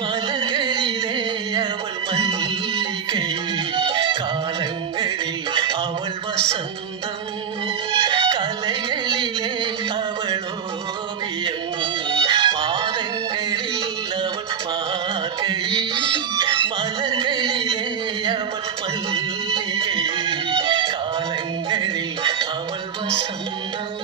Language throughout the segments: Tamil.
மலர்களிலே அவள் மல்லிகை, காலங்களில் அவள் வசந்தம், கலைகளிலே அவள் ஓவியம், மாதங்களில் அவள் மார்கழி, மலர்களிலே அவள் மல்லிகை, காலங்களில் அவள் வசந்தம்.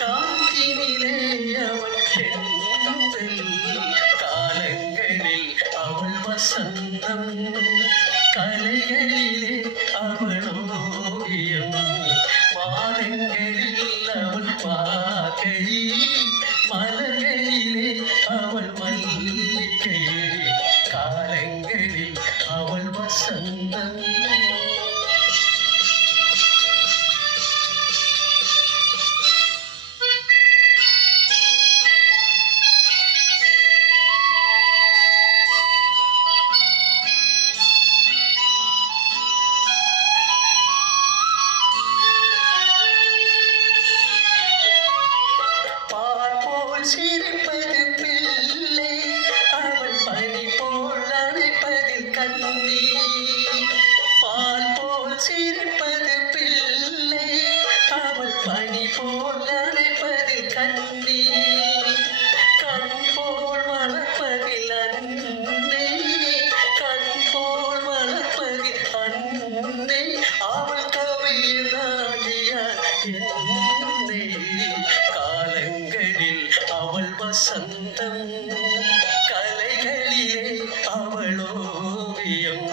காற்றினிலே அவள் தென்றல், காலங்களில் அவள் வசந்தம், கலைகளிலே அவள் ஓவியம், மாதங்களில் அவள் மார்கழி, மலர்களிலே அவள் மல்லிகை, காலங்களில் அவள் வசந்தம். சிரிப்பது பிள்ளை, அவள் பனி போல் அணைப்பதில் கண்ணி, பால் போல் சிரிப்பது பிள்ளை, அவள் பனி போல் அணைப்பதில் கண்ணி, கண் போல் வளர்ப்பதில் அன்னை, கண் போல் வளர்ப்பதில் அன்னை, அவள் கவியனாகியார் என்னை, காலங்களில் அவள் வசந்தம், கலைகளிலே அவள் ஓவியம்,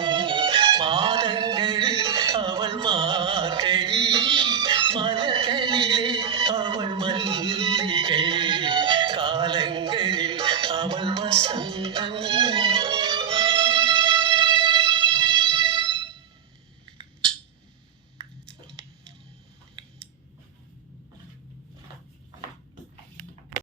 மாதங்களில் அவள் மார்கழி, மலர்களிலே அவள் மல்லிகை.